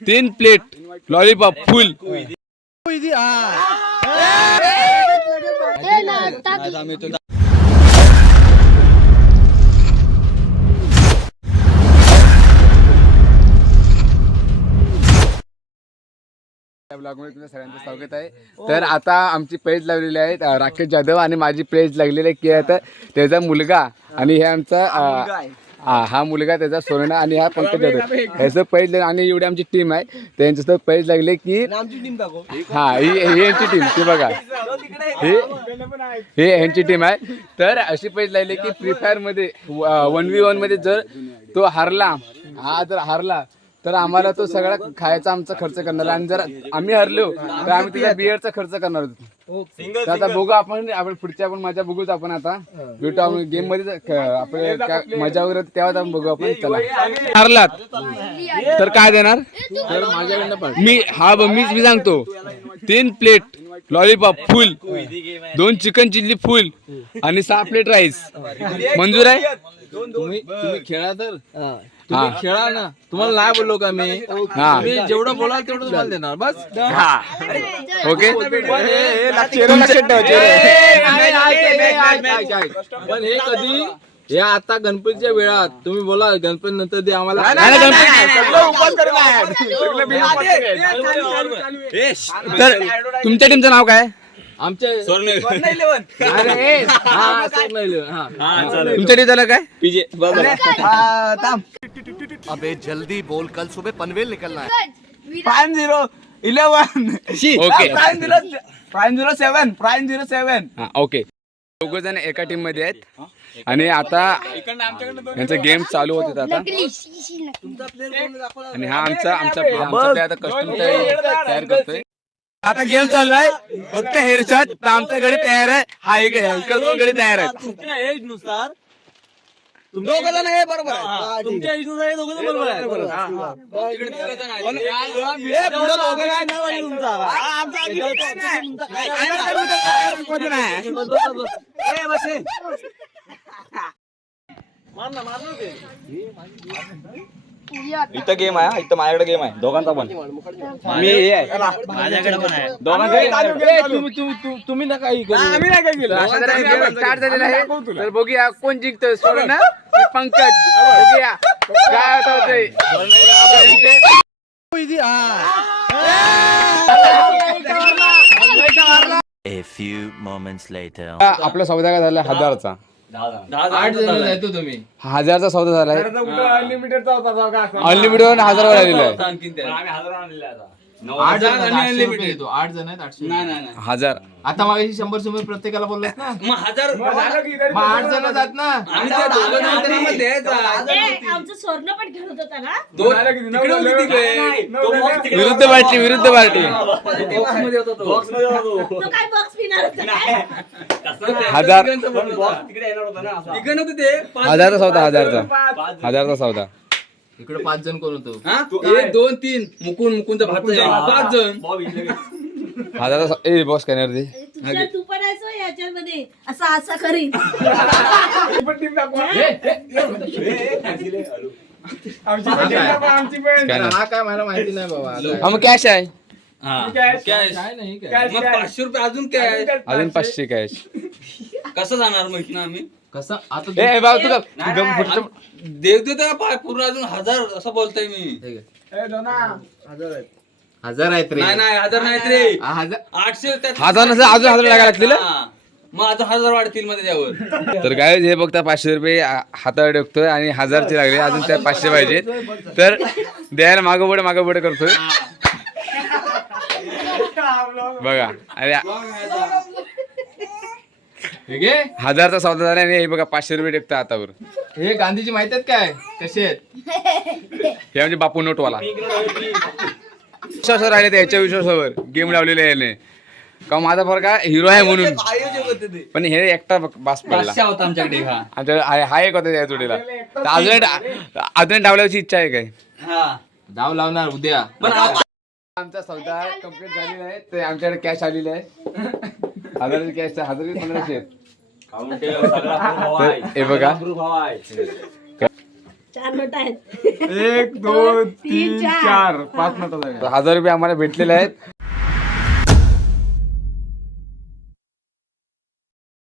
3 plate lollipop फुल. ब्लॉगमध्ये तुमचं सगळ्यांचं स्वागत आहे. तर आता आमची पेज लावलेली आहे राकेश जाधव आणि माझी पेज लागलेली आहे की आता त्याचा मुलगा आणि हे आमचा हा मुलगा त्याचा सोना आणि हा पंकज जाधव ह्याचं पेज आणि एवढी आमची टीम आहे त्यांचं पेज लागले की हा ही यांची टीम ती बघा हे यांची टीम आहे. तर अशी पेज लागली की फ्री फायर मध्ये 1v1 मध्ये जर तो हारला जर हारला तर आम्हाला तो सगळा खायचा आमचा खर्च करणार आणि जर आम्ही हरलो तर आम्ही त्याचा बिअरचा खर्च करणार होतो. तर आता बघू आपण पुढच्या पण मजा बघूच. आपण आता भेटू आपण गेम मध्ये आपले काय मजा वगैरे तेव्हा आपण बघू. आपण चला हरलात तर काय देणार तर माझ्याकडनं मी सांगतो 3 प्लेट लॉलीपॉप फुल 2 चिकन चिल्ली फुल आणि 6 प्लेट राईस मंजूर आहे. तुम्ही खेळा तर तुम्ही खेळा ना. तुम्हाला नाही बोललो का मी तुम्ही जेवढं बोलाल तेवढं तुम्हाला देणार बस. ओके पण हे कधी हे आता गणपतीच्या वेळात तुम्ही बोला गणपती नंतर दे आम्हाला. तर तुमच्या टीमचं नाव काय आमच्या तुमच्या टीमचं काय पीजे अबे जल्दी बोल कल सुबह पनवेल निकलना है. 5-0-11 ओके प्राईम 07 ओके दोघ जण एका टीम मध्ये आहेत आणि आता यांचा गेम चालू होते आता आणि हा आमचा प्लेयर आता कस्टम तयार करतोय. आता गेम चालू आहे फक्त हेडशॉट तर आमचा गडी तयार आहे. हा एक गडी तयार आहे. नुसार दोघं जण हे बरोबर आहे. तुमच्या एजनुसार हे दोघं जण बरोबर आहे. इथं गेम आहे इथं माझ्याकडे गेम आहे दोघांचा पण मी हे आहे माझ्याकडे पण आहे दोघांचा. तुम्ही नका आम्ही नाही काय केलं स्टार्ट झालेला आहे. तर बघूया कोण जिंकतोय सोडून की पंकज. बघूया काय होतंय. A few moments later. आपला सौदा काय झाला 1000चा 8 जण जायतो तुम्ही 1000चा सौदा झालाय. अनलिमिटेड 1000 वर आलेला आहे. 8 जण आणि अनलिमिटेड येतो. 8 जण आहेत 800. नाही 1000 आता मागाशी 100 प्रत्येकाला बोललास ना. मग 1000 मग 8 जण जात ना. आमचं स्वर्ण पण घेऊन होता ना. विरुद्ध पार्टी तो काय बॉक्स पिणार होता काय? 1000चा सौदा 1000चा सौदा. इकडे 5 जण कोण होतो. 2-3 मुकुंद भात 5 जण 1000चा ए बॉस काय दे. तुषार तू पण आहेस होय याच्यामध्ये असा करीन. हा काय मला माहिती नाही बाबा. मग कॅश आहे काय नाही काय. मग 500 रुपये अजून काय अजून 500 कॅश. कसं जाणार मग इथनं आम्ही कसं आता ए बाबा तुला देव पूर्ण अजून 1000 असं बोलतोय मी. 1000 आहेत रे. नाही 1000 नाहीत रे 800 1000 नसेल अजून 1000 लागायला लागतील. मग अजून 1000 वाढतील मध्ये त्यावर. तर काय हे बघता 500 रुपये हातावर टाकतोय आणि 1000चे लागले अजून त्या 500 पाहिजेत तर द्यायला मागोपुढे करतोय बघा. अरे 1000चा सौदा झाला आणि हे बघा 500 रुपये टेकता हातावर. हे गांधीजी माहित आहेत काय कसे आहेत. हे म्हणजे बापू नोटवाला विश्वासावर राहिले त्याच्या विश्वासावर गेम लावलेले याने का माझा फरक हिरो आहे म्हणून. पण हे एकटा बास पडला होता आमच्याकडे. हा एक होता त्या जोडीला. अजून डावल्याची इच्छा आहे काय डाव लावणार उद्या. आमचा सौदा कम्प्लीट झालेला आहे. ते आमच्याकडे कॅश आलेली आहे 1000 कॅश 1500 आहेत. हे बघा 4 नोट आहेत 1 2 3 4 5 नोटा 1000 रुपये आम्हाला भेटलेले आहेत.